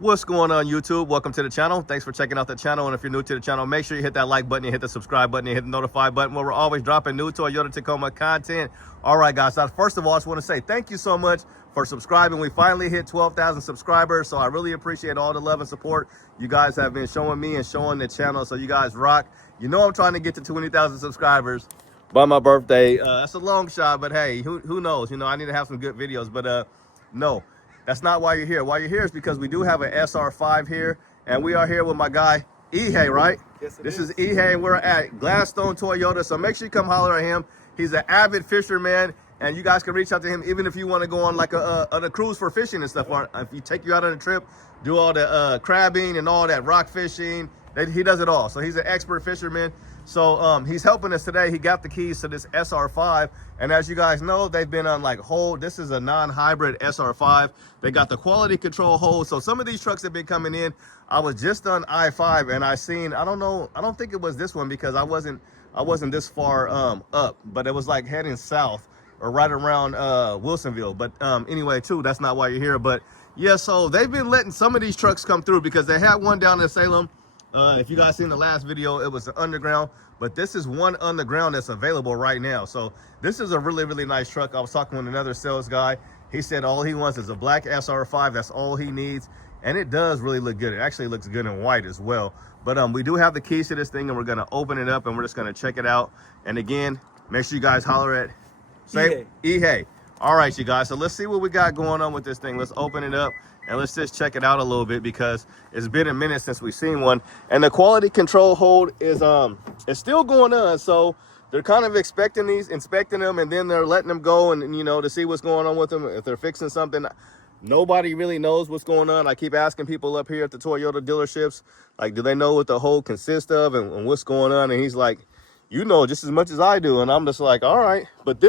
What's going on, YouTube? Welcome to the channel. Thanks for checking out the channel. And if you're new to the channel, make sure you hit that like button, you hit the subscribe button, you hit the notify button, where we're always dropping new Toyota Tacoma content. All right, guys. So first of all, I just want to say thank you so much for subscribing. We finally hit 12,000 subscribers, so I really appreciate all the love and support you guys have been showing me and showing the channel. So you guys rock. You know I'm trying to get to 20,000 subscribers by my birthday. That's a long shot, but hey, who knows? You know, I need to have some good videos, but no. That's not why you're here. Why you're here is because we do have an SR5 here, and we are here with my guy, Ihe, right? Yes, this is Ihe, and we're at Gladstone Toyota, so make sure you come holler at him. He's an avid fisherman, and you guys can reach out to him even if you want to go on like a cruise for fishing and stuff, or if you take you out on a trip, do all the crabbing and all that rock fishing. He does it all. So he's an expert fisherman. So he's helping us today. He got the keys to this SR5, and as you guys know, they've been on like hold. This is a non-hybrid SR5. They got the quality control hold. So some of these trucks have been coming in. I was just on I-5 and I seen, I don't think it was this one because I wasn't this far up, but it was like heading south or right around Wilsonville. But anyway, too, that's not why you're here. But yeah, so they've been letting some of these trucks come through because they had one down in Salem. If you guys seen the last video, it was the underground, but this is one underground that's available right now. So this is a really, really nice truck. I was talking with another sales guy. He said all he wants is a black SR5. That's all he needs. And it does really look good. It actually looks good in white as well. But we do have the keys to this thing, and we're going to open it up and we're just going to check it out. And again, make sure you guys holler at Ihe. All right, you guys. So let's see what we got going on with this thing. Let's open it up. And let's just check it out a little bit because it's been a minute since we've seen one. And the quality control hold is still going on. So they're kind of inspecting them, and then they're letting them go and, you know, to see what's going on with them. If they're fixing something, nobody really knows what's going on. I keep asking people up here at the Toyota dealerships, like, do they know what the hold consists of and what's going on? And he's like, you know just as much as I do. And I'm just like, all right. But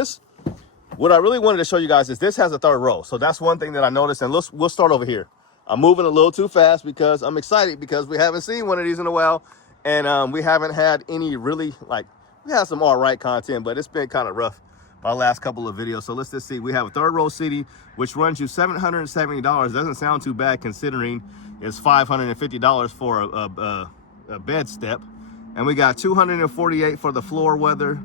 what I really wanted to show you guys is this has a third row. So that's one thing that I noticed. And we'll start over here. I'm moving a little too fast because I'm excited because we haven't seen one of these in a while. And we haven't had any really, like, we had some all right content, but it's been kind of rough my last couple of videos. So let's just see. We have a third row seating, which runs you $770. Doesn't sound too bad considering it's $550 for a bed step. And we got $248 for the floor weather.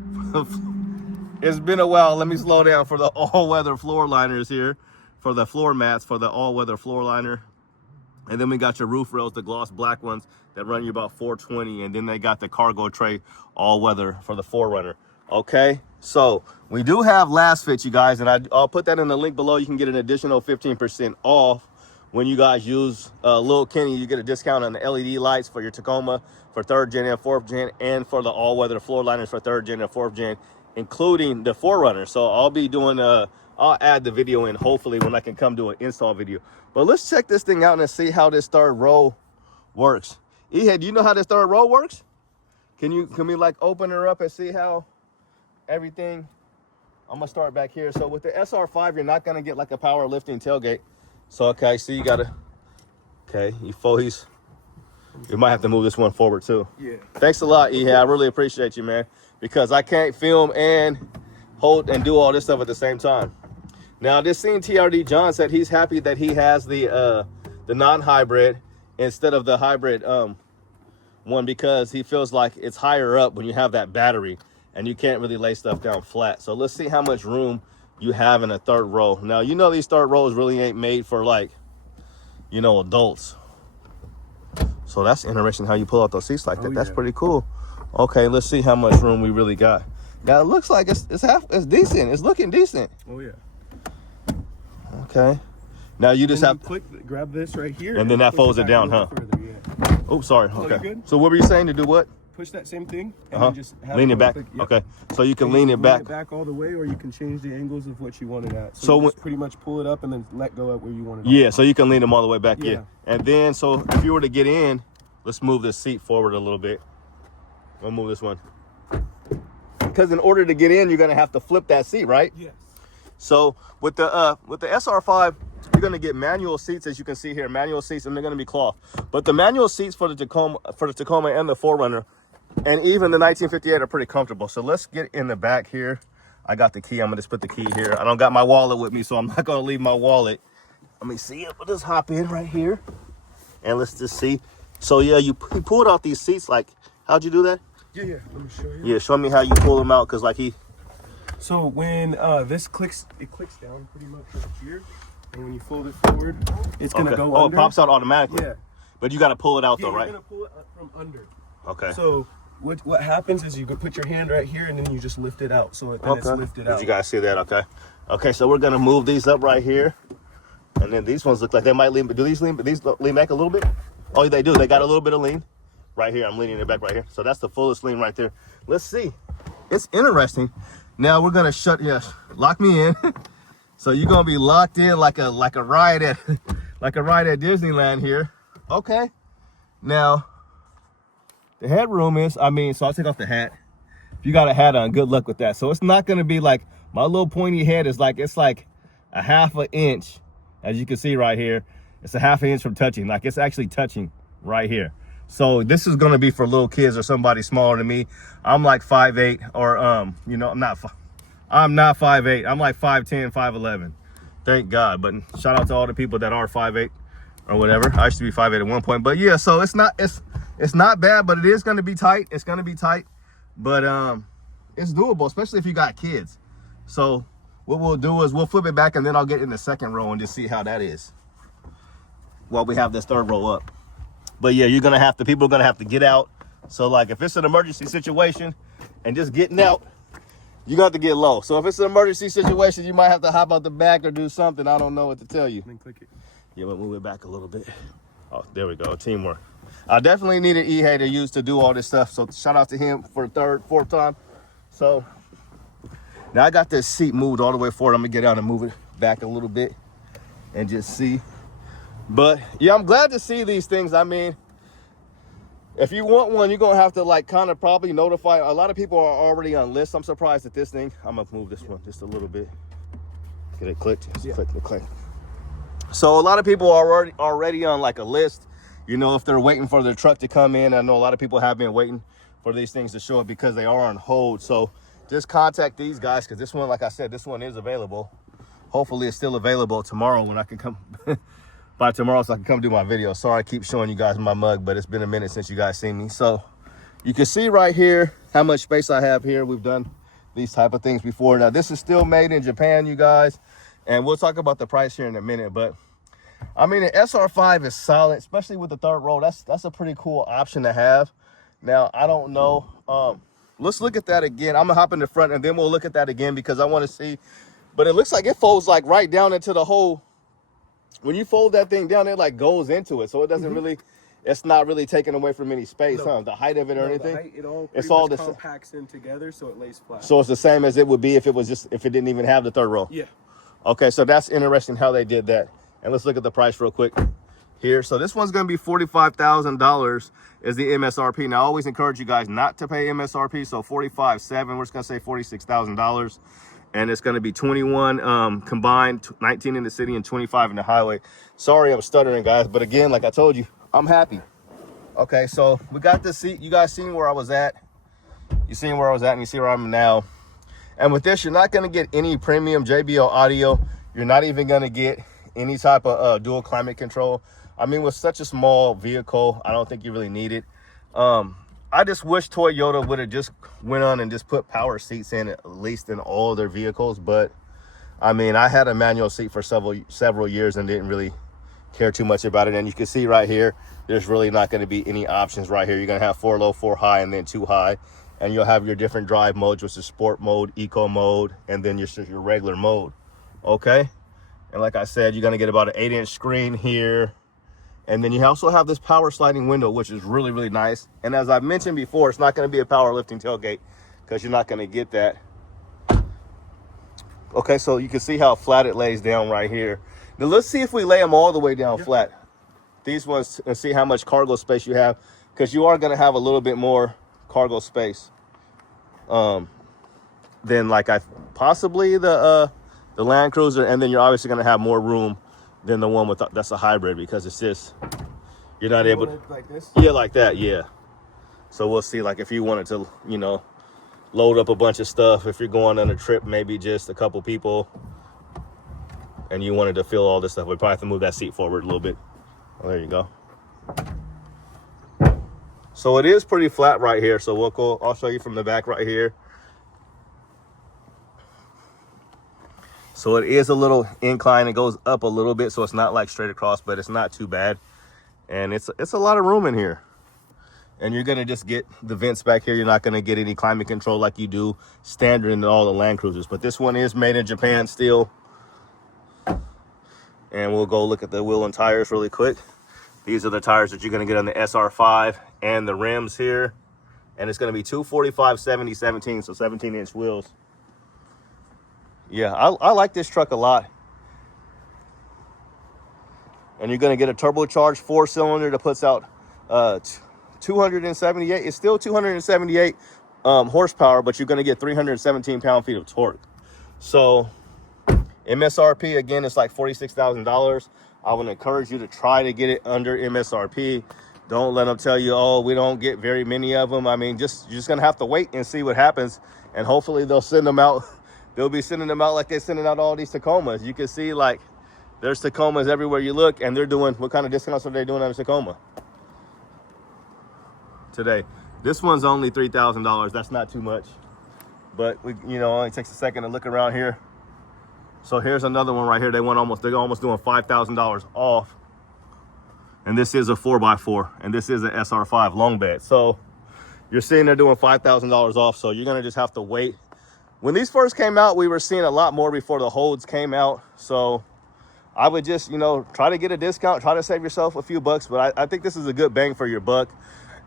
It's been a while. Let me slow down for the all-weather floor liners here, for the floor mats, for the all-weather floor liner. And then we got your roof rails, the gloss black ones that run you about $420. And then they got the cargo tray all-weather for the 4Runner. Okay, so we do have last fit, you guys, and I'll put that in the link below. You can get an additional 15% off when you guys use Lil Kenny. You get a discount on the LED lights for your Tacoma for 3rd gen and 4th gen, and for the all-weather floor liners for 3rd gen and 4th gen, including the 4Runner. So I'll be doing I'll add the video in hopefully when I can come do an install video. But let's check this thing out and see how this third row works. Ihe, do you know how this third row works? Can we like open her up and see how everything? I'm gonna start back here. So with the SR5, you're not gonna get like a power lifting tailgate. So okay, so you gotta, okay, you might have to move this one forward too. Yeah. Thanks a lot, Ihe. I really appreciate you, man, because I can't film and hold and do all this stuff at the same time. Now, this scene TRD John said he's happy that he has the non-hybrid instead of the hybrid one, because he feels like it's higher up when you have that battery and you can't really lay stuff down flat. So let's see how much room you have in a third row. Now, you know these third rows really ain't made for, like, you know, adults. So that's interesting how you pull out those seats like that. That's pretty cool. Okay, let's see how much room we really got. Now it looks like it's decent. It's looking decent. Oh yeah. Okay. Now you just have to grab this right here, and then that folds it down, huh? Further, yeah. Oh, sorry. Okay. So what were you saying to do? What? Push that same thing and then just have lean it back. Yep. Okay. So you can lean it back all the way, or you can change the angles of what you want it at. So you just pretty much pull it up and then let go at where you want it. Yeah. So you can lean them all the way back. Yeah. And then so if you were to get in, let's move this seat forward a little bit. We'll move this one. Because in order to get in, you're gonna have to flip that seat, right? Yes. So with the SR5, you're gonna get manual seats, as you can see here, manual seats, and they're gonna be cloth. But the manual seats for the Tacoma and the 4Runner, and even the 1958 are pretty comfortable. So let's get in the back here. I got the key. I'm gonna just put the key here. I don't got my wallet with me, so I'm not gonna leave my wallet. Let me see it. We'll just hop in right here. And let's just see. So yeah, you pulled out these seats. Like, how'd you do that? Yeah, let me show you. Yeah, show me how you pull them out, cause like So when this clicks, it clicks down pretty much right here, and when you fold it forward, it's gonna go under. It pops out automatically. Yeah. But you got to pull it out though, right? You're gonna pull it from under. Okay. So what happens is you can put your hand right here, and then you just lift it out. So then it's lifted out. Did you guys see that? Okay. Okay, so we're gonna move these up right here, and then these ones look like they might lean. But do these lean? These lean back a little bit? Oh, they do. They got a little bit of lean. Right here, I'm leaning it back right here. So that's the fullest lean right there. Let's see. It's interesting. Now we're gonna lock me in. So you're gonna be locked in like a ride at Disneyland here. Okay. Now the headroom is, so I'll take off the hat. If you got a hat on, good luck with that. So it's not gonna be like my little pointy head is like, it's like a half an inch, as you can see right here. It's a half an inch from touching. Like it's actually touching right here. So this is gonna be for little kids or somebody smaller than me. I'm like 5'8", or I'm not 5'8". I'm like 5'10", 5'11". Thank God. But shout out to all the people that are 5'8" or whatever. I used to be 5'8" at one point. But yeah, so it's not bad, but it is gonna be tight. It's gonna be tight, but it's doable, especially if you got kids. So what we'll do is we'll flip it back, and then I'll get in the second row and just see how that is while we have this third row up. But yeah, people are gonna have to get out. So like if it's an emergency situation and just getting out, you got to get low. So if it's an emergency situation, you might have to hop out the back or do something. I don't know what to tell you. Then click it. Yeah, we'll move it back a little bit. Oh, there we go, teamwork. I definitely needed Ehei to use to do all this stuff. So shout out to him for the third, fourth time. So now I got this seat moved all the way forward. I'm gonna get out and move it back a little bit and just see. But yeah, I'm glad to see these things. I mean, if you want one, you're gonna have to like kind of probably notify. A lot of people are already on lists. I'm surprised at this thing. I'm gonna move this one just a little bit. Get it clicked? Yeah. Click. So a lot of people are already on like a list. You know, if they're waiting for their truck to come in. I know a lot of people have been waiting for these things to show up because they are on hold. So just contact these guys, because this one, like I said, this one is available. Hopefully it's still available tomorrow when I can come. By tomorrow, so I can come do my video. Sorry I keep showing you guys my mug, but it's been a minute since you guys seen me. So you can see right here how much space I have here. We've done these type of things before. Now this is still made in Japan, you guys, and we'll talk about the price here in a minute. But I mean, the SR5 is solid, especially with the third row. That's a pretty cool option to have. Now I don't know. Let's look at that again. I'm gonna hop in the front and then we'll look at that again, because I want to see. But it looks like it folds like right down into the hole. When you fold that thing down, it like goes into it, so it doesn't really, it's not really taking away from any space, huh? The height of it or anything. It all compacts in together, so it lays flat. So it's the same as it would be if it didn't even have the third row. Yeah. Okay, so that's interesting how they did that. And let's look at the price real quick here. So this one's gonna be $45,000 is the MSRP. Now I always encourage you guys not to pay MSRP. So 45.7, we're just gonna say $46,000. And it's going to be 21 combined, 19 in the city and 25 in the highway. Sorry, I'm stuttering, guys. But again, like I told you, I'm happy. Okay, so we got this seat. You guys seen where I was at. You seen where I was at, and you see where I'm now. And with this, you're not going to get any premium JBL audio. You're not even going to get any type of dual climate control. I mean, with such a small vehicle, I don't think you really need it. I just wish Toyota would have just went on and just put power seats in, at least in all of their vehicles. But I mean, I had a manual seat for several years and didn't really care too much about it. And you can see right here, there's really not going to be any options right here. You're going to have 4 low, 4 high, and then 2 high. And you'll have your different drive modes, which is sport mode, eco mode, and then your regular mode. Okay. And like I said, you're going to get about an 8-inch screen here. And then you also have this power sliding window, which is really, really nice. And as I've mentioned before, it's not going to be a power lifting tailgate, because you're not going to get that. Okay, so you can see how flat it lays down right here. Now let's see if we lay them all the way down flat. These ones, and see how much cargo space you have, because you are going to have a little bit more cargo space than like possibly the Land Cruiser. And then you're obviously going to have more room than the one with that's a hybrid, because it's just, you're not able to, like this? Yeah, like that, yeah. So we'll see, like if you wanted to, you know, load up a bunch of stuff, if you're going on a trip, maybe just a couple people, and you wanted to fill all this stuff, we'd probably have to move that seat forward a little bit. Oh, there you go. So it is pretty flat right here. So we'll go, I'll show you from the back right here. So it is a little incline. It goes up a little bit, so it's not like straight across, but it's not too bad. And it's a lot of room in here. And you're gonna just get the vents back here. You're not gonna get any climate control like you do standard in all the Land Cruisers. But this one is made in Japan still. And we'll go look at the wheel and tires really quick. These are the tires that you're gonna get on the SR5 and the rims here. And it's gonna be 245, 70, 17, so 17-inch wheels. Yeah, I like this truck a lot. And you're gonna get a turbocharged 4-cylinder that puts out 278. It's still 278 horsepower, but you're gonna get 317 pound-feet of torque. So MSRP, again, it's like $46,000. I would encourage you to try to get it under MSRP. Don't let them tell you, oh, we don't get very many of them. I mean, you're just gonna have to wait and see what happens. And hopefully they'll send them out. They'll be sending them out like they're sending out all these Tacomas. You can see, like, there's Tacomas everywhere you look, and they're doing, what kind of discounts are they doing on a Tacoma today? This one's only $3,000. That's not too much, but only takes a second to look around here. So here's another one right here. They're almost doing $5,000 off, and this is a 4x4, and this is an SR5 long bed. So you're seeing they're doing $5,000 off. So you're gonna just have to wait. When these first came out, we were seeing a lot more before the holds came out. So I would just, try to get a discount, try to save yourself a few bucks. But I think this is a good bang for your buck.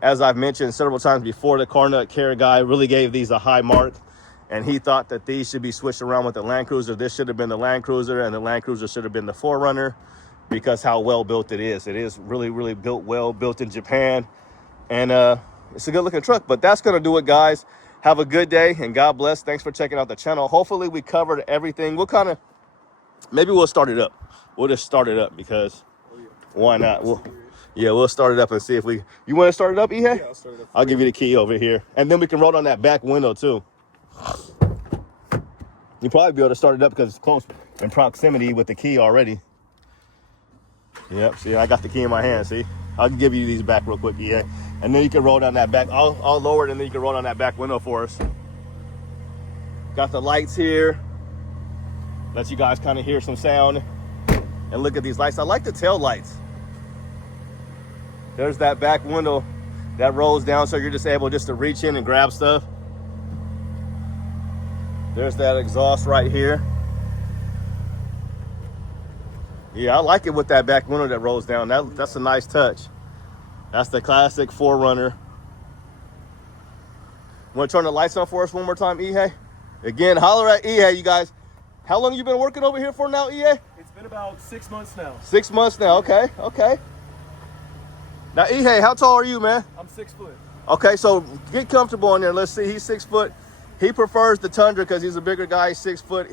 As I've mentioned several times before, the Car Nut Care guy really gave these a high mark. And he thought that these should be switched around with the Land Cruiser. This should have been the Land Cruiser, and the Land Cruiser should have been the 4Runner, because how well built it is. It is really, really built in Japan. And it's a good looking truck. But that's going to do it, guys. Have a good day, and God bless. Thanks for checking out the channel. Hopefully we covered everything. Maybe we'll start it up. We'll just start it up, because why not? We'll start it up and see if you want to start it up, Ihe? Yeah, I'll start it up. I'll give you the key over here. And then we can roll down that back window too. You'll probably be able to start it up because it's close in proximity with the key already. Yep, see, I got the key in my hand, see? I'll give you these back real quick, yeah. And then you can roll down that back. I'll lower it, and then you can roll down that back window for us. Got the lights here. Let you guys kind of hear some sound. And look at these lights. I like the tail lights. There's that back window that rolls down, so you're just able to reach in and grab stuff. There's that exhaust right here. Yeah, I like it with that back window that rolls down. That's a nice touch. That's the classic 4Runner. Want to turn the lights on for us one more time, Ihe? Again, holler at Ihe, you guys. How long you been working over here for now, Ihe? It's been about 6 months now. 6 months now, okay. Now, Ihe, how tall are you, man? I'm 6 foot. Okay, so get comfortable in there. Let's see, he's 6 foot. He prefers the Tundra because he's a bigger guy, he's 6 foot.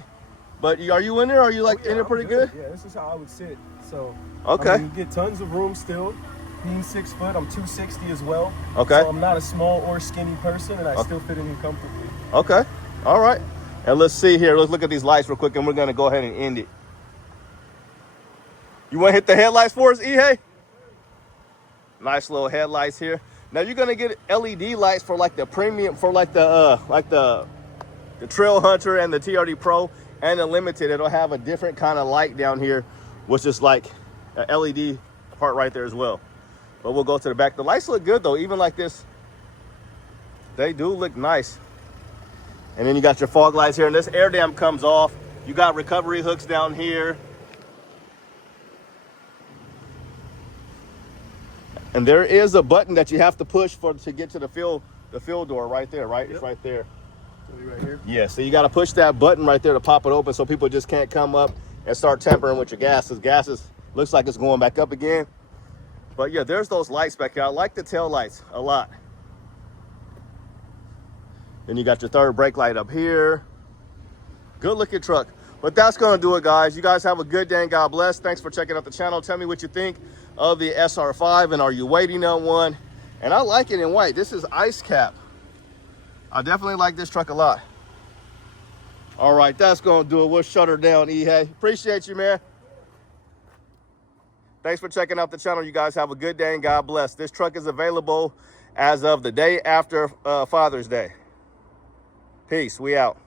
But are you in there? Are you in there pretty good? Yeah, this is how I would sit. So okay, I mean, you get tons of room still. Being 6 foot, I'm 260 as well. Okay. So I'm not a small or skinny person, and I still fit in here comfortably. Okay, all right. And let's see here. Let's look at these lights real quick, and we're gonna go ahead and end it. You want to hit the headlights for us, Ihe? Nice little headlights here. Now you're gonna get LED lights for like the premium, for like the Trail Hunter and the TRD Pro and the Limited. It'll have a different kind of light down here, which is like an LED part right there as well. But we'll go to the back. The lights look good though, even like this. They do look nice. And then you got your fog lights here, and this air dam comes off. You got recovery hooks down here. And there is a button that you have to push to get to the fuel door right there, right? Yep. It's right there. Right here? Yeah, so you got to push that button right there to pop it open so people just can't come up and start tampering with your gas. Looks like it's going back up again. But yeah, there's those lights back here. I like the tail lights a lot. Then you got your third brake light up here. Good looking truck. But that's going to do it, guys. You guys have a good day and God bless. Thanks for checking out the channel. Tell me what you think of the SR5, and are you waiting on one? And I like it in white. This is ice cap. I definitely like this truck a lot. All right, that's going to do it. We'll shut her down, Ihe. Appreciate you, man. Thanks for checking out the channel. You guys have a good day and God bless. This truck is available as of the day after Father's Day. Peace. We out.